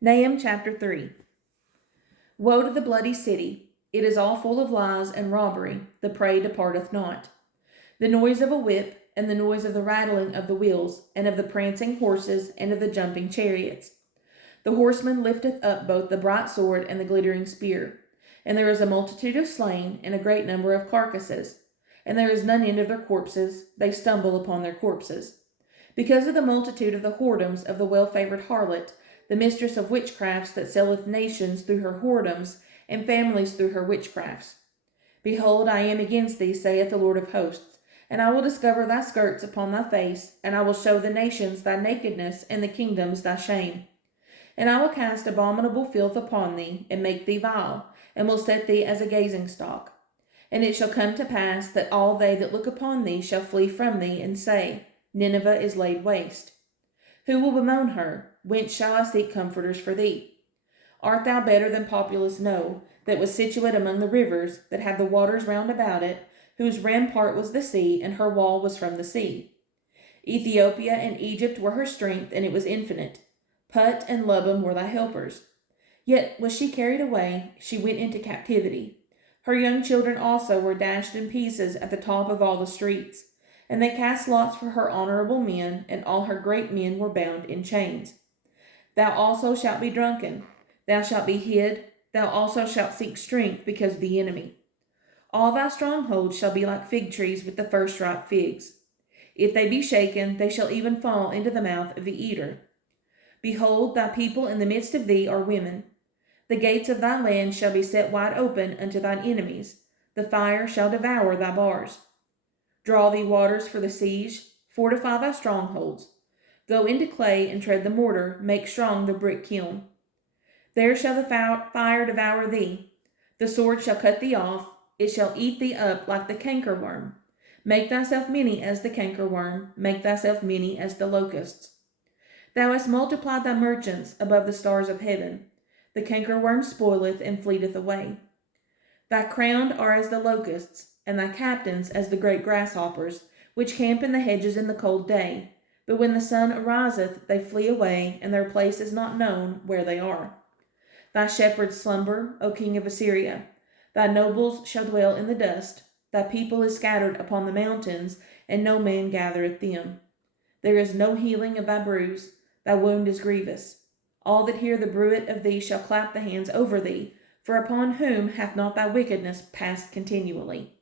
Nahum chapter 3. Woe to the bloody city! It is all full of lies and robbery, the prey departeth not. The noise of a whip, and the noise of the rattling of the wheels, and of the prancing horses, and of the jumping chariots. The horseman lifteth up both the bright sword and the glittering spear. And there is a multitude of slain, and a great number of carcasses. And there is none end of their corpses, they stumble upon their corpses. Because of the multitude of the whoredoms of the well-favored harlot, the mistress of witchcrafts that selleth nations through her whoredoms, and families through her witchcrafts. Behold, I am against thee, saith the Lord of hosts, and I will discover thy skirts upon thy face, and I will show the nations thy nakedness, and the kingdoms thy shame. And I will cast abominable filth upon thee, and make thee vile, and will set thee as a gazing stock. And it shall come to pass that all they that look upon thee shall flee from thee, and say, Nineveh is laid waste. Who will bemoan her? Whence shall I seek comforters for thee? Art thou better than populous No, that was situate among the rivers, that had the waters round about it, whose rampart was the sea, and her wall was from the sea? Ethiopia and Egypt were her strength, and it was infinite. Put and Lubim were thy helpers. Yet was she carried away, she went into captivity. Her young children also were dashed in pieces at the top of all the streets. And they cast lots for her honorable men, and all her great men were bound in chains. Thou also shalt be drunken, thou shalt be hid, thou also shalt seek strength because of the enemy. All thy strongholds shall be like fig trees with the first ripe figs. If they be shaken, they shall even fall into the mouth of the eater. Behold, thy people in the midst of thee are women. The gates of thy land shall be set wide open unto thine enemies. The fire shall devour thy bars. Draw thee waters for the siege, fortify thy strongholds. Go into clay and tread the mortar, make strong the brick kiln. There shall the fire devour thee. The sword shall cut thee off, it shall eat thee up like the cankerworm. Make thyself many as the cankerworm, make thyself many as the locusts. Thou hast multiplied thy merchants above the stars of heaven. The cankerworm spoileth and fleeteth away. Thy crowned are as the locusts, and thy captains as the great grasshoppers, which camp in the hedges in the cold day. But when the sun ariseth, they flee away, and their place is not known where they are. Thy shepherds slumber, O king of Assyria. Thy nobles shall dwell in the dust. Thy people is scattered upon the mountains, and no man gathereth them. There is no healing of thy bruise. Thy wound is grievous. All that hear the bruit of thee shall clap the hands over thee, for upon whom hath not thy wickedness passed continually?